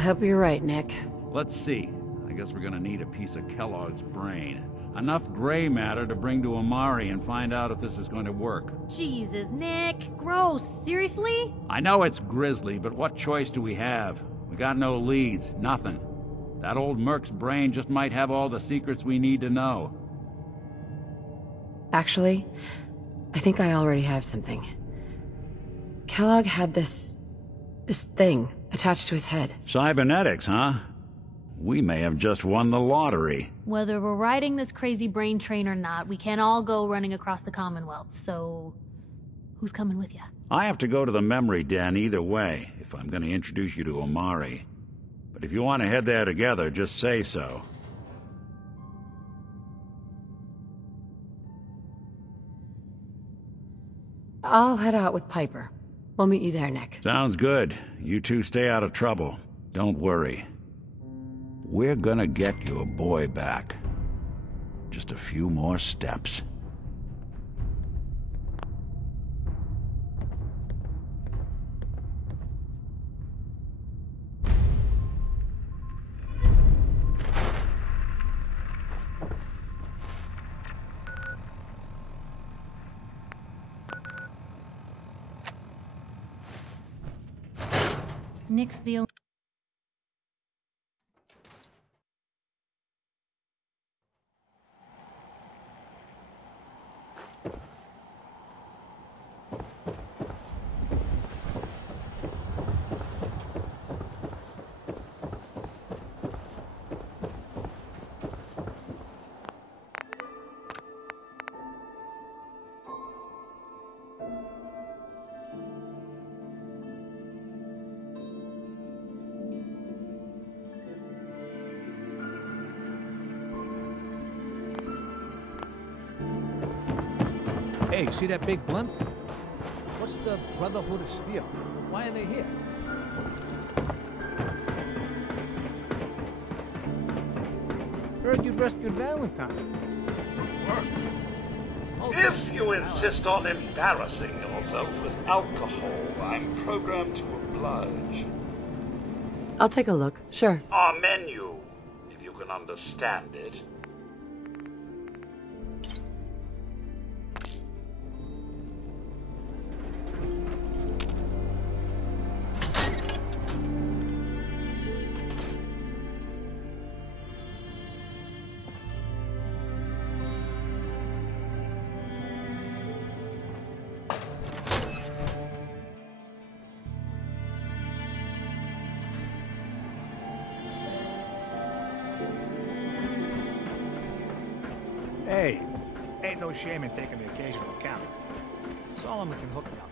hope you're right, Nick. Let's see. I guess we're gonna need a piece of Kellogg's brain. Enough gray matter to bring to Amari and find out if this is going to work. Jesus, Nick. Gross. Seriously? I know it's grisly, but what choice do we have? We got no leads, nothing. That old Merc's brain just might have all the secrets we need to know. Actually, I think I already have something. Kellogg had this thing attached to his head. Cybernetics, huh? We may have just won the lottery. Whether we're riding this crazy brain train or not, we can't all go running across the Commonwealth, so... who's coming with you? I have to go to the memory den either way, if I'm going to introduce you to Amari. But if you want to head there together, just say so. I'll head out with Piper. We'll meet you there, Nick. Sounds good. You two stay out of trouble. Don't worry. We're gonna get your boy back. Just a few more steps. Nick's the only... Hey, you see that big blimp? What's the Brotherhood of Steel? Why are they here? Heard you rescued Valentine. If you insist on embarrassing yourself with alcohol, I'm programmed to oblige. I'll take a look, sure. Our menu, if you can understand it. Hey, ain't no shame in taking the occasional count. Solomon can hook me up.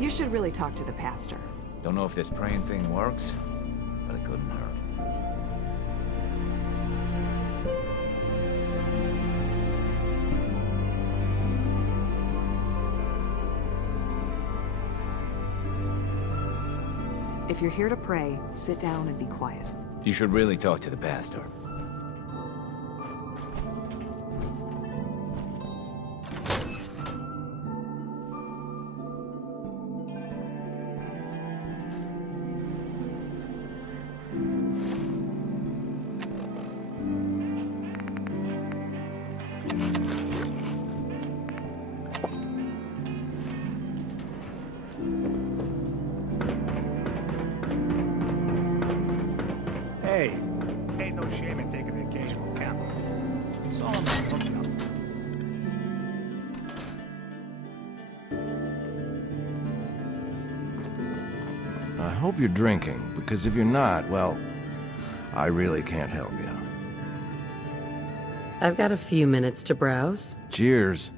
You should really talk to the pastor. Don't know if this praying thing works, but it couldn't hurt. If you're here to pray, sit down and be quiet. You should really talk to the pastor. Hey, ain't no shame in taking the occasional count. Solomon can hook me up. I hope you're drinking, because if you're not, well, I really can't help you. I've got a few minutes to browse. Cheers.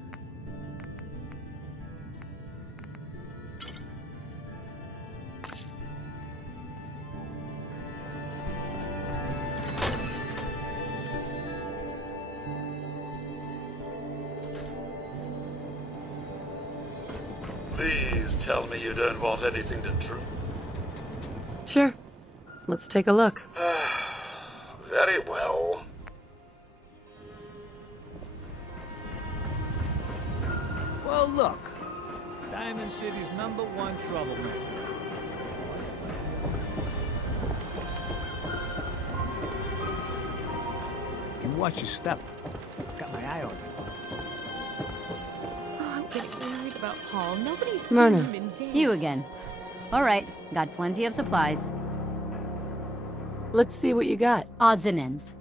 Please tell me you don't want anything to drink. Sure. Let's take a look. Very well. Well, look. Diamond City's #1 troublemaker. You watch your step. Got my eye on you. Oh, I'm getting worried about Paul. Nobody's seen Myrna. him in days. You again. All right, got plenty of supplies. Let's see what you got. Odds and ends.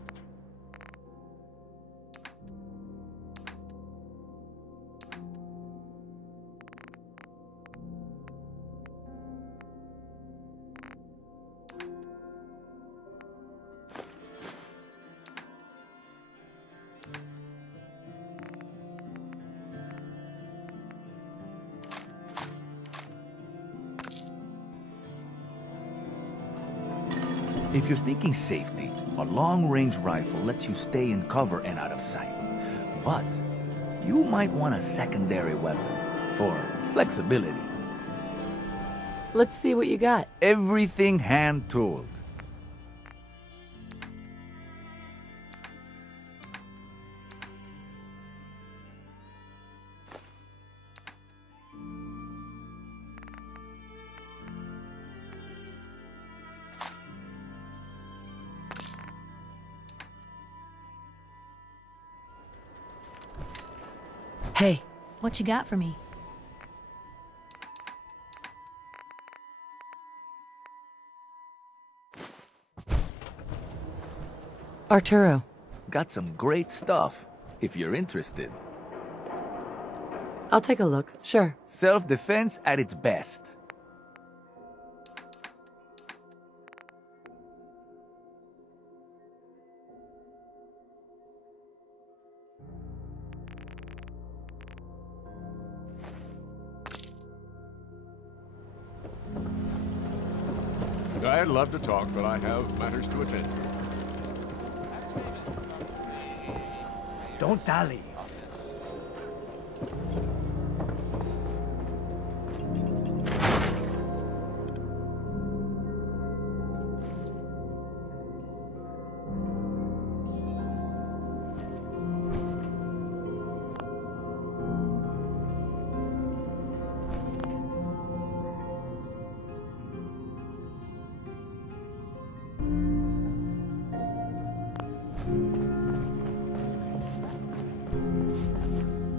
If you're thinking safety, a long-range rifle lets you stay in cover and out of sight. But you might want a secondary weapon for flexibility. Let's see what you got. Everything hand-tooled. Hey, What you got for me? Arturo. Got some great stuff, if you're interested. I'll take a look, sure. Self-defense at its best. I'd love to talk, but I have matters to attend to. Don't dally.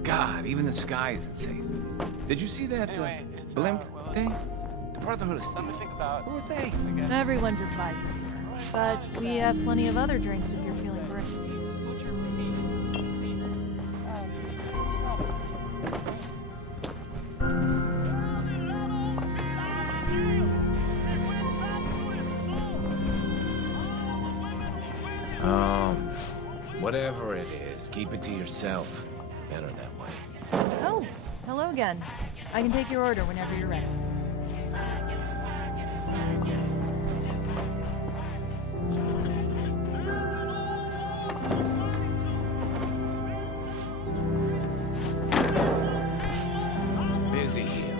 God, even the sky isn't safe. Did you see that blimp thing? The Brotherhood of Steel. Who are they? Everyone just buys them. But we have plenty of other drinks if you're feeling brave. Whatever it is, keep it to yourself. Better that way. Oh, hello again. I can take your order whenever you're ready. Busy here.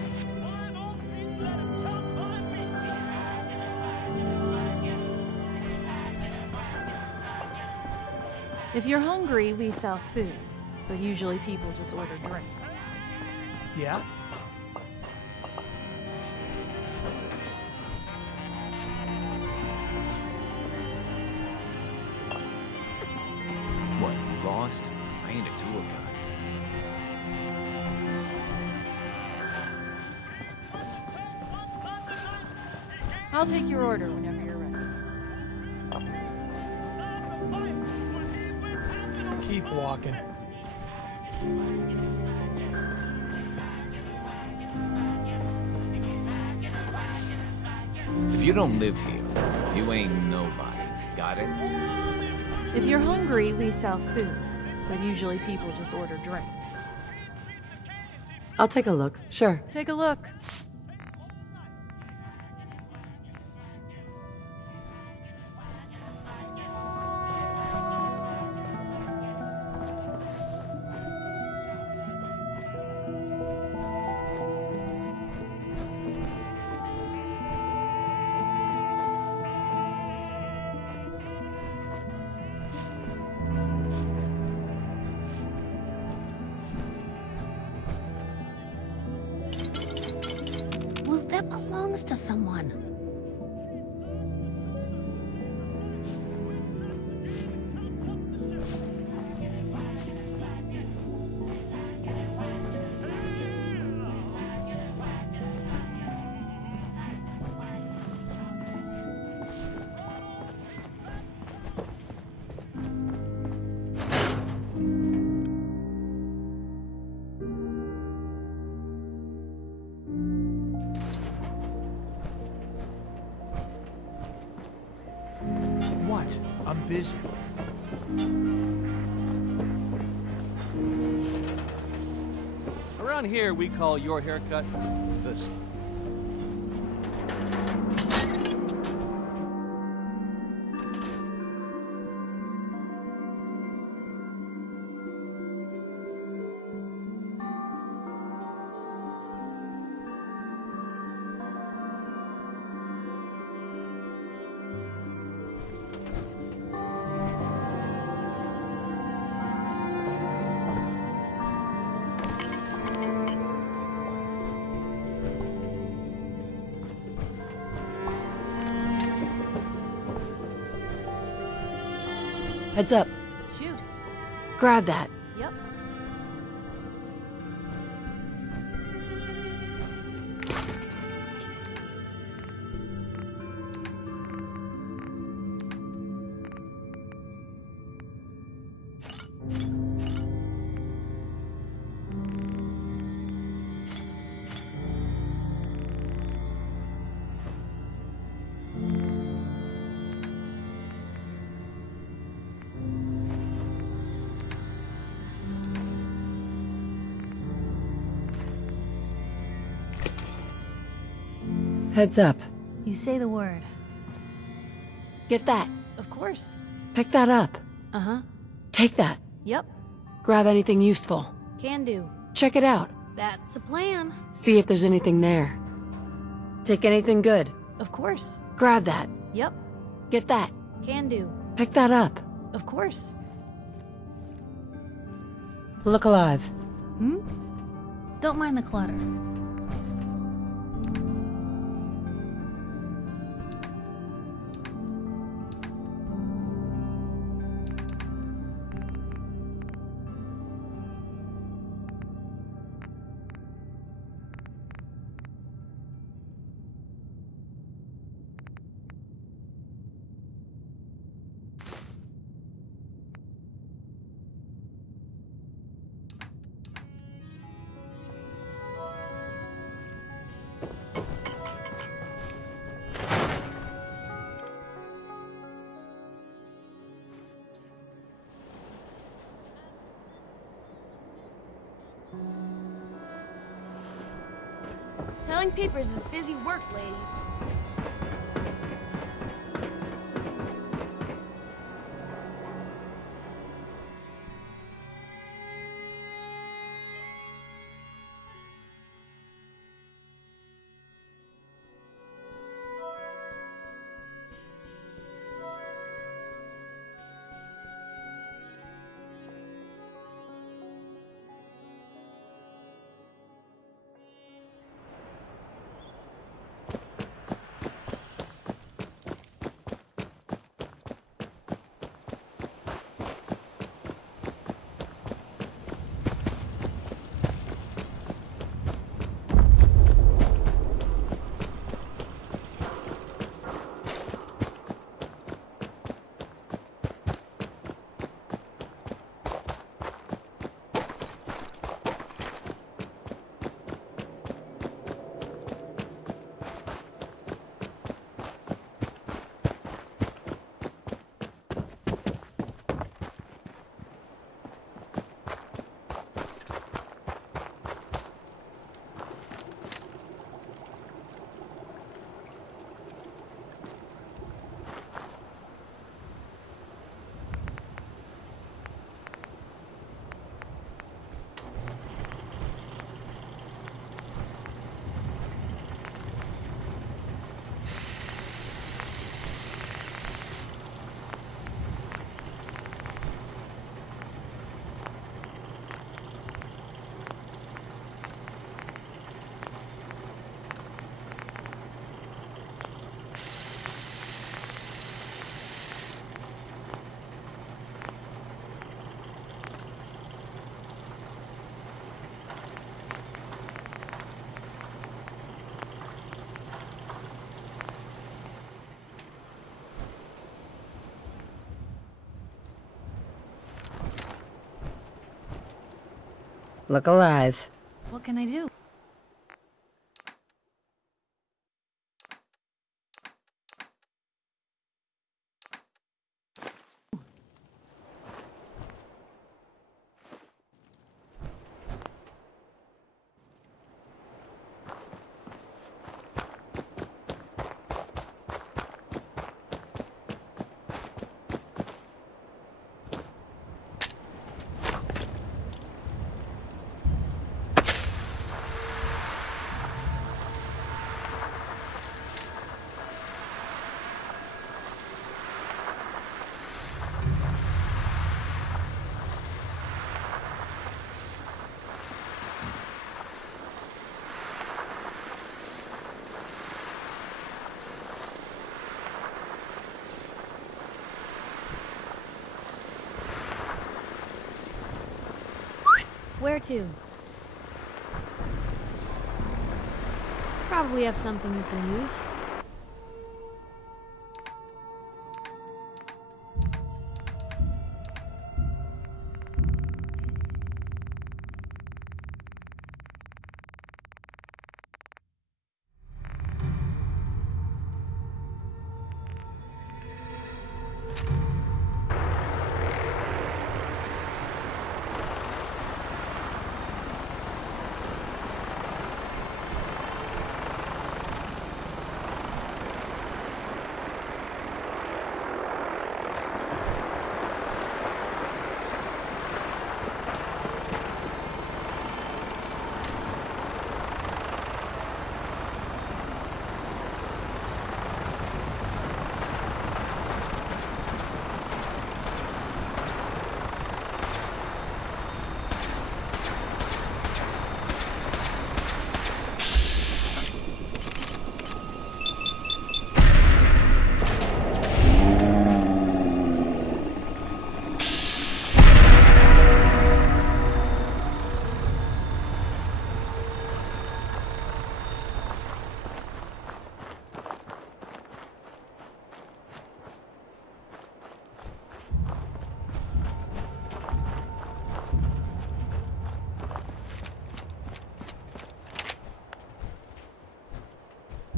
If you're hungry, we sell food, but usually people just order drinks. Yeah? What, you lost? I ain't a tour guide. I'll take your order whenever you're ready. Keep walking. If you don't live here, you ain't nobody. Got it? If you're hungry, we sell food, but usually people just order drinks. I'll take a look, sure. Take a look. belongs to someone. What? I'm busy. Around here, we call your haircut the... Heads up. Shoot. Grab that. Yep. Heads up. You say the word. Get that. Of course. Pick that up. Uh-huh. Take that. Yep. Grab anything useful. Can do. Check it out. That's a plan. See if there's anything there. Take anything good. Of course. Grab that. Yep. Get that. Can do. Pick that up. Of course. Look alive. Hmm? Don't mind the clutter. Selling papers is busy work, lady. Look alive. What can I do? Where to? Probably have something you can use.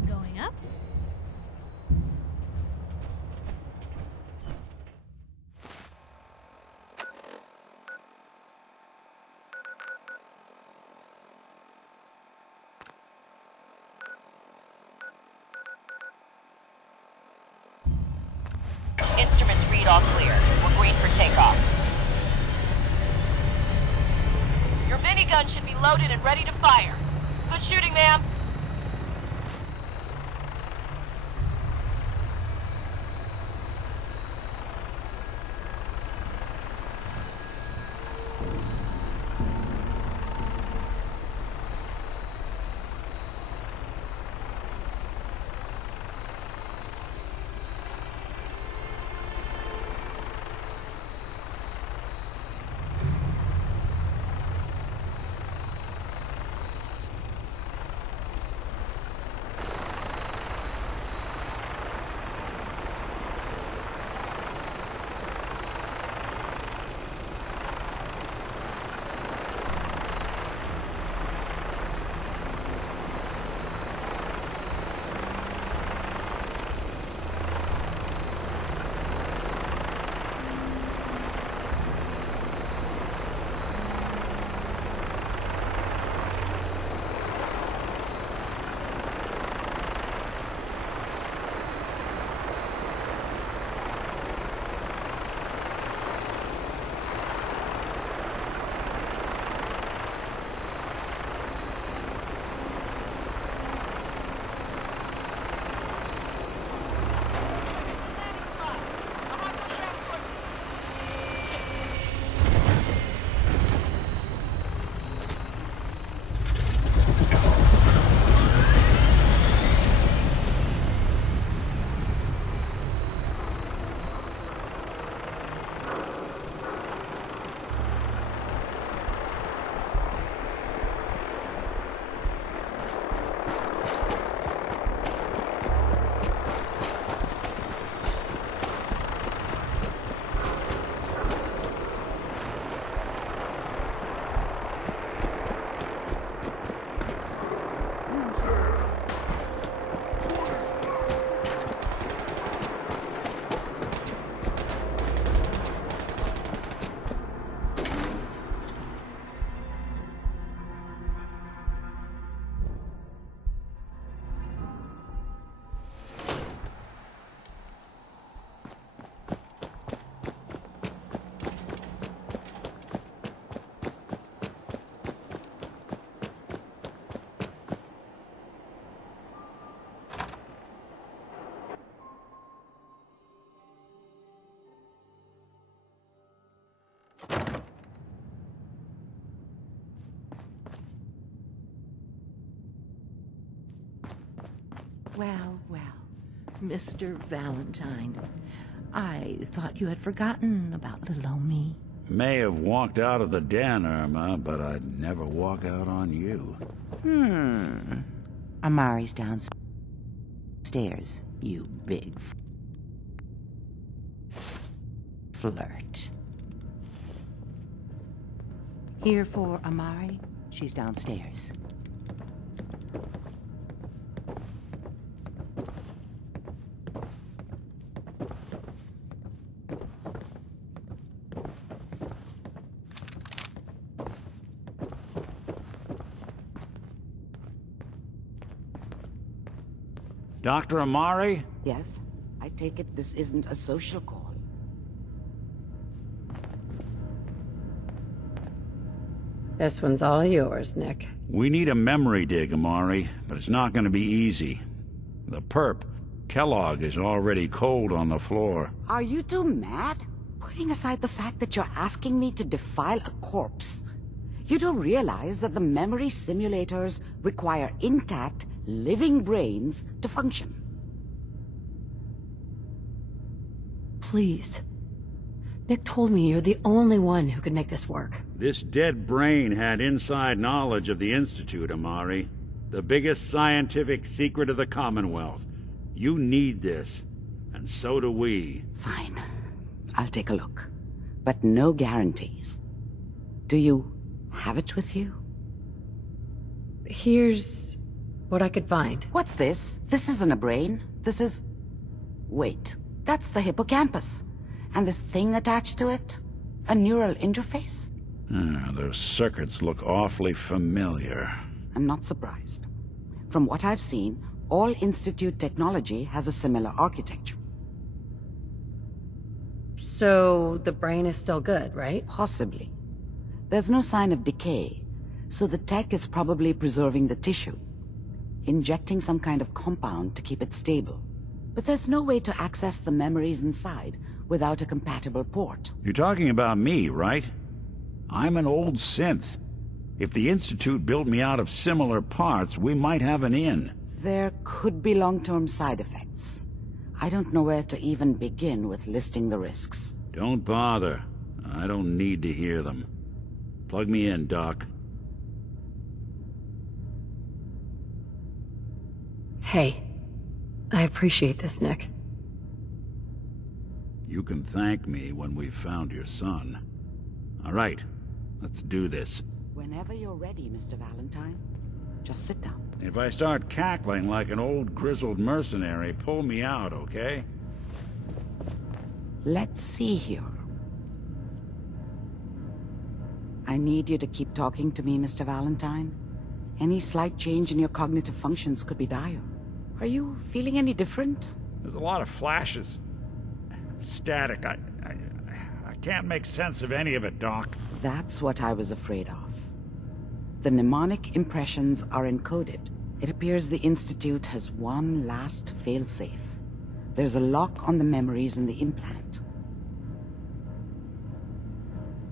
Going up? Instruments read all clear. We're green for takeoff. Your minigun should be loaded and ready to fire. Good shooting, ma'am. Well, well, Mr. Valentine. I thought you had forgotten about little old me. May have walked out of the den, Irma, but I'd never walk out on you. Amari's downstairs, you big flirt. Here for Amari, she's downstairs. Dr. Amari? Yes? I take it this isn't a social call. This one's all yours, Nick. We need a memory dig, Amari, but it's not going to be easy. The perp, Kellogg, is already cold on the floor. Are you two mad? Putting aside the fact that you're asking me to defile a corpse, you do realize that the memory simulators require intact, living brains to function. Please. Nick told me you're the only one who could make this work. This dead brain had inside knowledge of the Institute, Amari. The biggest scientific secret of the Commonwealth. You need this, and so do we. Fine. I'll take a look. But no guarantees. Do you have it with you? Here's what I could find. What's this? This isn't a brain. This is... Wait, that's the hippocampus. And this thing attached to it? A neural interface? Those circuits look awfully familiar. I'm not surprised. From what I've seen, all Institute technology has a similar architecture. So the brain is still good, right? Possibly. There's no sign of decay, so the tech is probably preserving the tissue, injecting some kind of compound to keep it stable. But there's no way to access the memories inside without a compatible port. You're talking about me, right? I'm an old synth. If the Institute built me out of similar parts, we might have an in. There could be long-term side effects. I don't know where to even begin with listing the risks. Don't bother. I don't need to hear them. Plug me in, Doc. Hey, I appreciate this, Nick. You can thank me when we've found your son. All right, let's do this. Whenever you're ready, Mr. Valentine. Just sit down. If I start cackling like an old grizzled mercenary, pull me out, okay? Let's see here. I need you to keep talking to me, Mr. Valentine. Any slight change in your cognitive functions could be dire. Are you feeling any different? There's a lot of flashes. Static. I can't make sense of any of it, Doc. That's what I was afraid of. The mnemonic impressions are encoded. It appears the Institute has one last failsafe. There's a lock on the memories in the implant.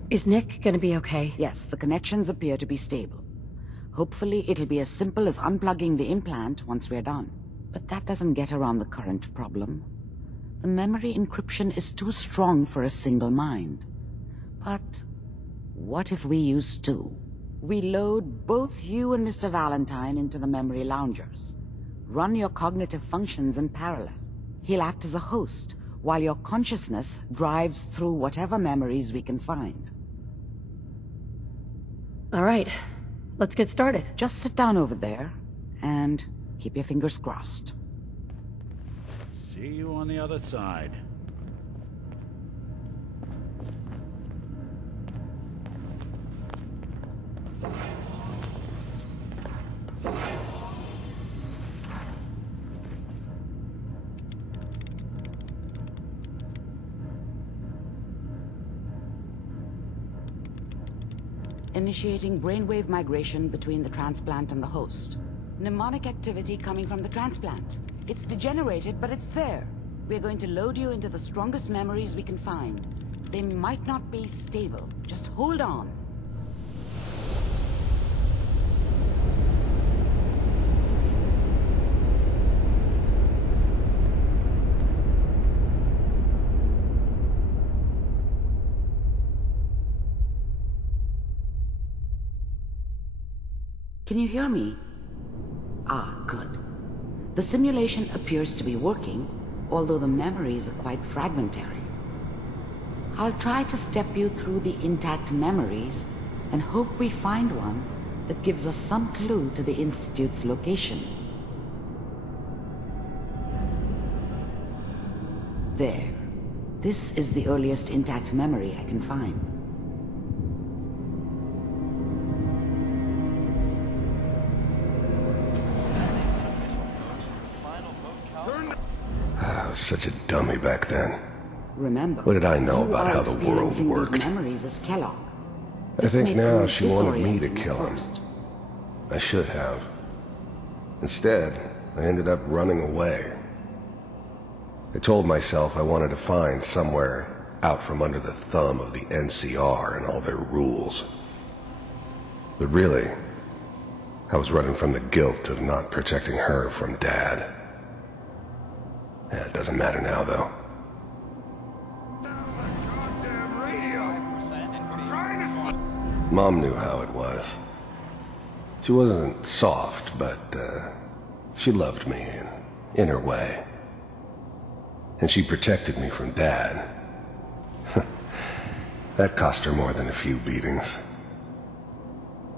Is Nick gonna be okay? Yes, the connections appear to be stable. Hopefully it'll be as simple as unplugging the implant once we're done. But that doesn't get around the current problem. The memory encryption is too strong for a single mind. But what if we use two? We load both you and Mr. Valentine into the memory loungers. Run your cognitive functions in parallel. He'll act as a host, while your consciousness drives through whatever memories we can find. All right, let's get started. Just sit down over there, and keep your fingers crossed. See you on the other side. Initiating brainwave migration between the transplant and the host. Mnemonic activity coming from the transplant. It's degenerated, but it's there. We're going to load you into the strongest memories we can find. They might not be stable. Just hold on. Can you hear me? Ah, good. The simulation appears to be working, although the memories are quite fragmentary. I'll try to step you through the intact memories and hope we find one that gives us some clue to the Institute's location. There. This is the earliest intact memory I can find. I was such a dummy back then. Remember, What did I know you about are how the world experiencing worked? these memories as Kellogg. I This think may now prove she wanted me to disorienting kill at him. first. I should have. Instead, I ended up running away. I told myself I wanted to find somewhere out from under the thumb of the NCR and all their rules. But really, I was running from the guilt of not protecting her from Dad. Yeah, it doesn't matter now, though. Mom knew how it was. She wasn't soft, but she loved me in her way. And she protected me from Dad. That cost her more than a few beatings.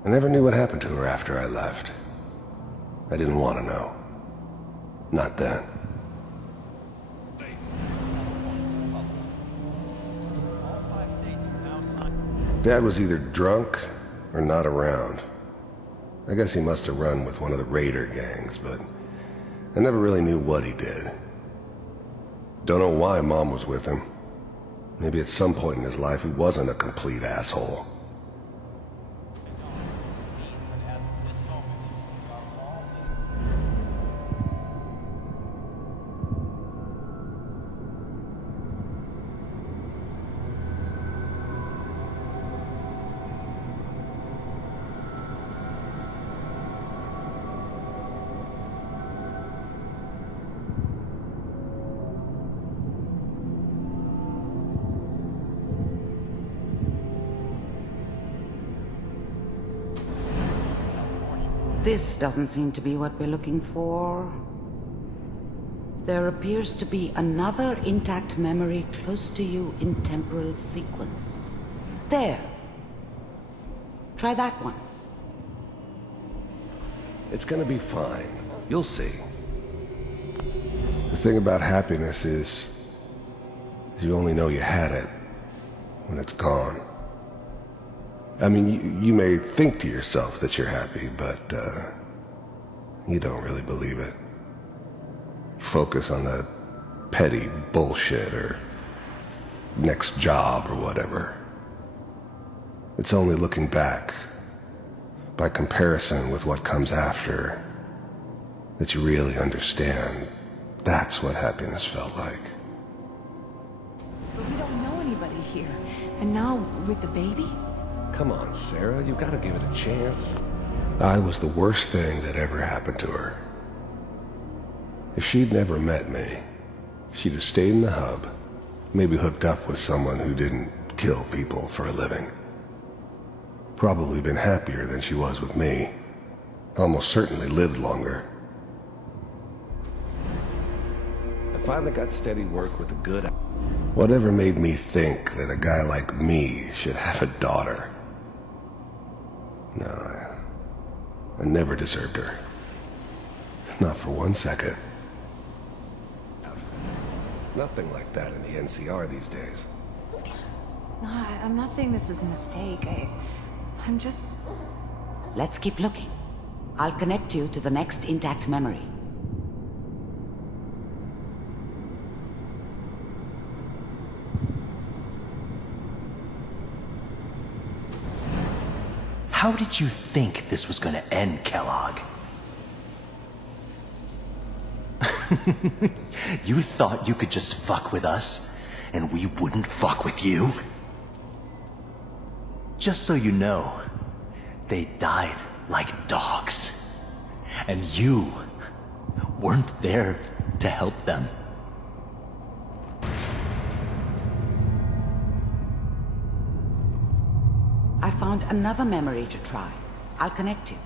I never knew what happened to her after I left. I didn't want to know. Not then. Dad was either drunk or not around. I guess he must have run with one of the raider gangs, but I never really knew what he did. Don't know why Mom was with him. Maybe at some point in his life he wasn't a complete asshole. This doesn't seem to be what we're looking for. There appears to be another intact memory close to you in temporal sequence. There. Try that one. It's gonna be fine. You'll see. The thing about happiness is you only know you had it when it's gone. I mean, you may think to yourself that you're happy, but you don't really believe it. Focus on that petty bullshit or next job or whatever. It's only looking back, by comparison with what comes after, that you really understand that's what happiness felt like. But we don't know anybody here. And now, with the baby? Come on, Sarah, you gotta give it a chance. I was the worst thing that ever happened to her. If she'd never met me, she'd have stayed in the hub, maybe hooked up with someone who didn't kill people for a living. Probably been happier than she was with me. Almost certainly lived longer. I finally got steady work with a good... Whatever made me think that a guy like me should have a daughter? No, I never deserved her. Not for 1 second. Nothing like that in the NCR these days. No, I'm not saying this was a mistake. I'm just... Let's keep looking. I'll connect you to the next intact memory. How did you think this was gonna end, Kellogg? You thought you could just fuck with us, and we wouldn't fuck with you? Just so you know, they died like dogs. And you weren't there to help them. I found another memory to try. I'll connect you.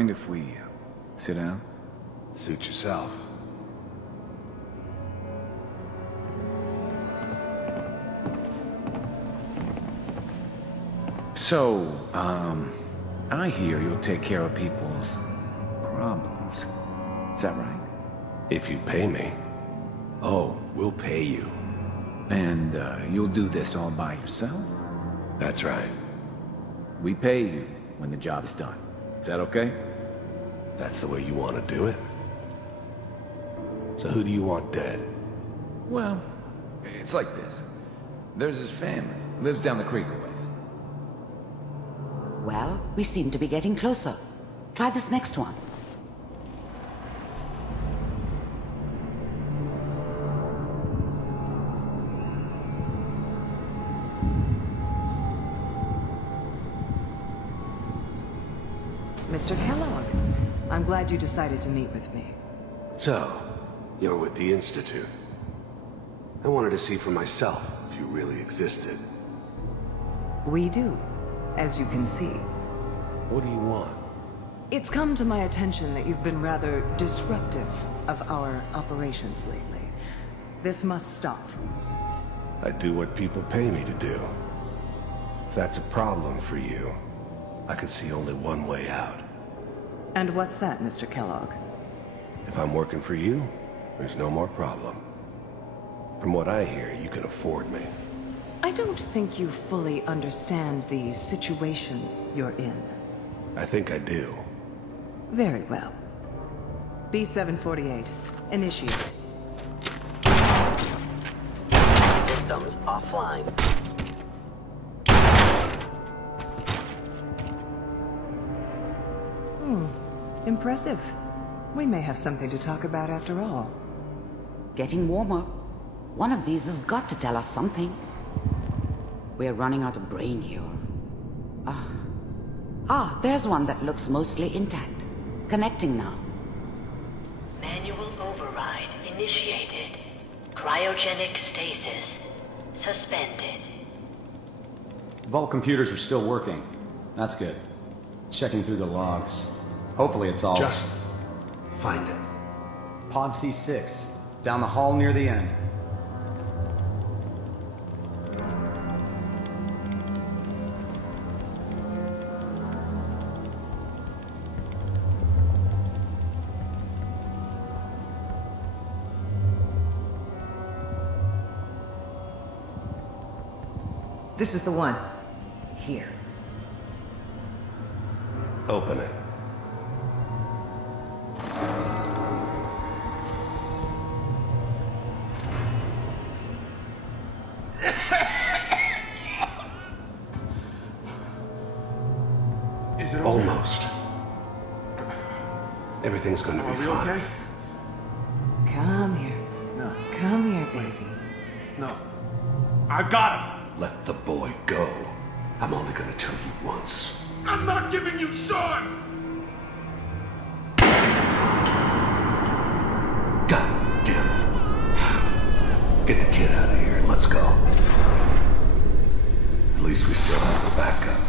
mind if we sit down? Suit yourself. So, I hear you'll take care of people's problems. Is that right? If you pay me. Oh, we'll pay you. And, you'll do this all by yourself? That's right. We pay you when the job's done. Is that okay? That's the way you want to do it? So who do you want dead? Well, it's like this. There's his family. Lives down the creek a ways. Well, we seem to be getting closer. Try this next one. Mr. Kellogg, I'm glad you decided to meet with me. So, you're with the Institute. I wanted to see for myself if you really existed. We do, as you can see. What do you want? It's come to my attention that you've been rather disruptive of our operations lately. This must stop. I do what people pay me to do. If that's a problem for you, I could see only one way out. And what's that, Mr. Kellogg? If I'm working for you, there's no more problem. From what I hear, you can afford me. I don't think you fully understand the situation you're in. I think I do. Very well. B-748, initiate. Systems offline. Impressive. We may have something to talk about after all. Getting warmer. One of these has got to tell us something. We're running out of brain here. There's one that looks mostly intact. Connecting now. Manual override initiated. Cryogenic stasis suspended. Vault computers are still working. That's good. Checking through the logs. Hopefully it's all... Just find it. Pod C6. Down the hall near the end. This is the one. Here. Open it. Is it almost? Everything's gonna be fine. Okay? Come here. No. Come here, baby. No. I've got him! Let the boy go. I'm only gonna tell you once. I'm not giving you Sean! God damn it. Get the kid out of here and let's go. At least we still have the backup.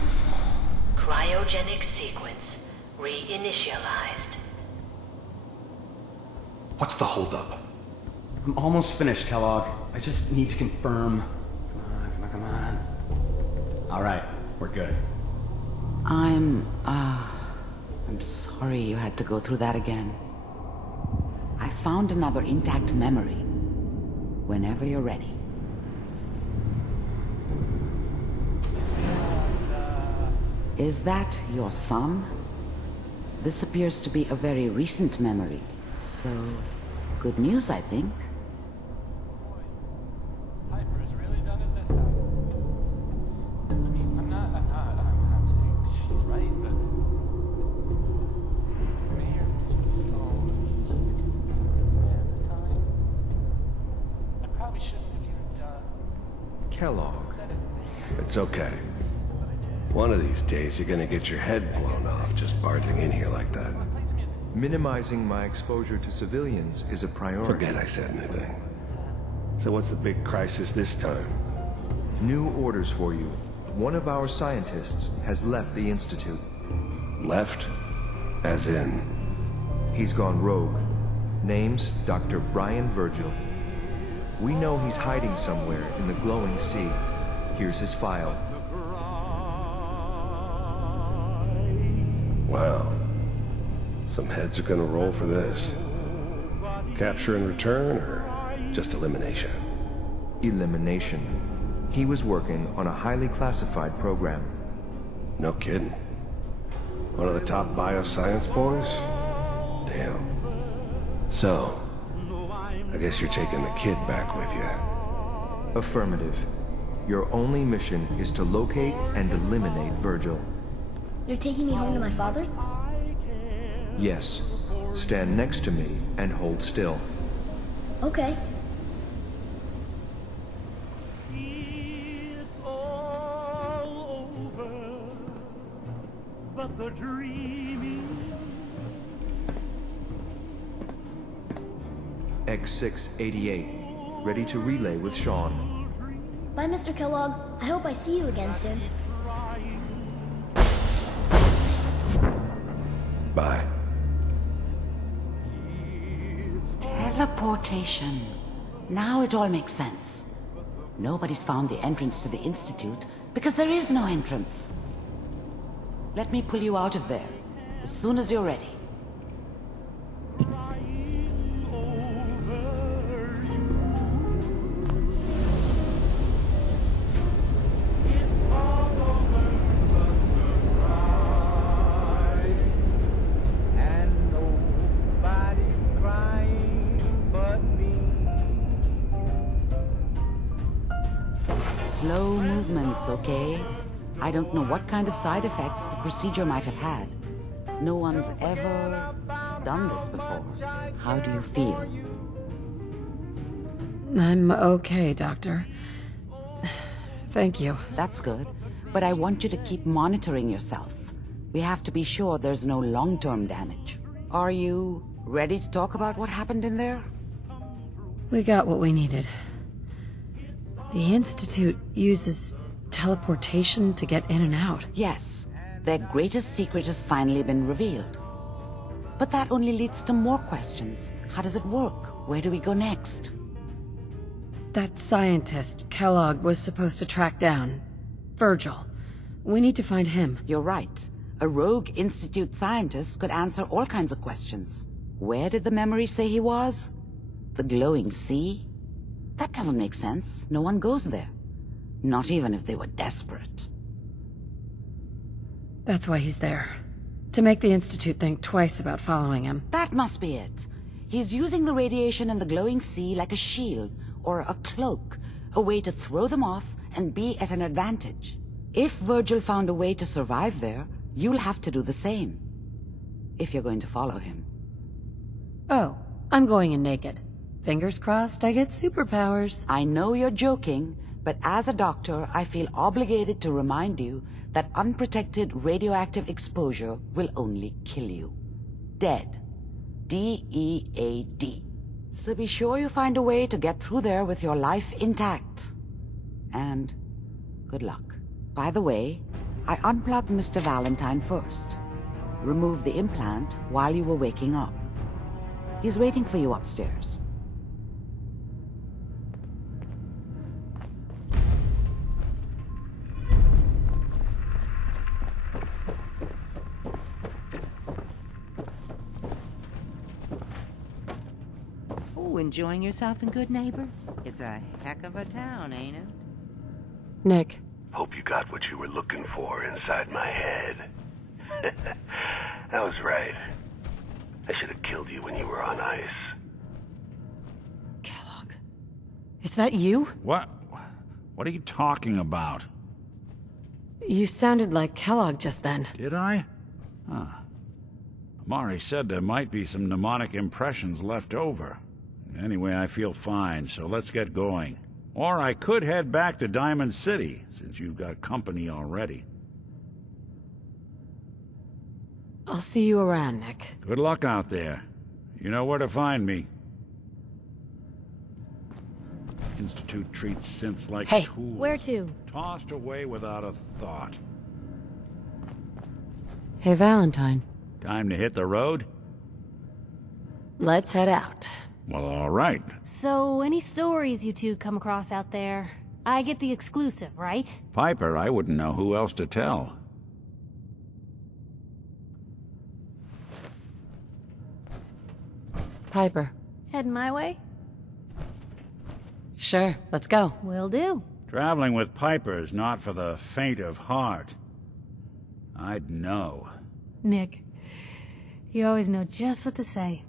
Cryogenic sequence reinitialized. What's the holdup? I'm almost finished, Kellogg. I just need to confirm. Come on. All right, we're good. I'm sorry you had to go through that again. I found another intact memory. Whenever you're ready. Is that your son? This appears to be a very recent memory. So, good news, I think. Kellogg. It's okay. One of these days, you're gonna get your head blown off just barging in here like that. Minimizing my exposure to civilians is a priority. Forget I said anything. So what's the big crisis this time? New orders for you. One of our scientists has left the Institute. Left? As in? He's gone rogue. Name's Dr. Brian Virgil. We know he's hiding somewhere in the glowing sea. Here's his file. Wow. Some heads are gonna roll for this. Capture and return, or just elimination? Elimination. He was working on a highly classified program. No kidding. One of the top bioscience boys? Damn. So, I guess you're taking the kid back with you. Affirmative. Your only mission is to locate and eliminate Virgil. You're taking me home to my father? Yes. Stand next to me and hold still. Okay. X688. Ready to relay with Sean. Bye, Mr. Kellogg. I hope I see you again soon. Bye. Teleportation. Now it all makes sense. Nobody's found the entrance to the Institute because there is no entrance. Let me pull you out of there as soon as you're ready. Slow movements, okay? I don't know what kind of side effects the procedure might have had. No one's ever done this before. How do you feel? I'm okay, Doctor. Thank you. That's good. But I want you to keep monitoring yourself. We have to be sure there's no long-term damage. Are you ready to talk about what happened in there? We got what we needed. The Institute uses teleportation to get in and out. Yes. Their greatest secret has finally been revealed. But that only leads to more questions. How does it work? Where do we go next? That scientist, Kellogg, was supposed to track down. Virgil. We need to find him. You're right. A rogue Institute scientist could answer all kinds of questions. Where did the memory say he was? The glowing sea? That doesn't make sense. No one goes there. Not even if they were desperate. That's why he's there. To make the Institute think twice about following him. That must be it. He's using the radiation in the glowing sea like a shield or a cloak, a way to throw them off and be at an advantage. If Virgil found a way to survive there, you'll have to do the same. If you're going to follow him. Oh, I'm going in naked. Fingers crossed I get superpowers. I know you're joking, but as a doctor, I feel obligated to remind you that unprotected radioactive exposure will only kill you. Dead. D-E-A-D. So be sure you find a way to get through there with your life intact. And good luck. By the way, I unplugged Mr. Valentine first. Removed the implant while you were waking up. He's waiting for you upstairs. Enjoying yourself in Good Neighbor? It's a heck of a town, ain't it? Nick. Hope you got what you were looking for inside my head. That was right. I should have killed you when you were on ice. Kellogg. Is that you? What are you talking about? You sounded like Kellogg just then. Did I? Huh. Amari said there might be some mnemonic impressions left over. Anyway, I feel fine, so let's get going. Or I could head back to Diamond City, since you've got company already. I'll see you around, Nick. Good luck out there. You know where to find me. Institute treats synths like tools. Where to? Tossed away without a thought. Hey, Valentine. Time to hit the road? Let's head out. Well, all right. So, any stories you two come across out there? I get the exclusive, right? Piper, I wouldn't know who else to tell. Piper. Heading my way? Sure, let's go. Will do. Traveling with Piper is not for the faint of heart. I'd know. Nick, you always know just what to say.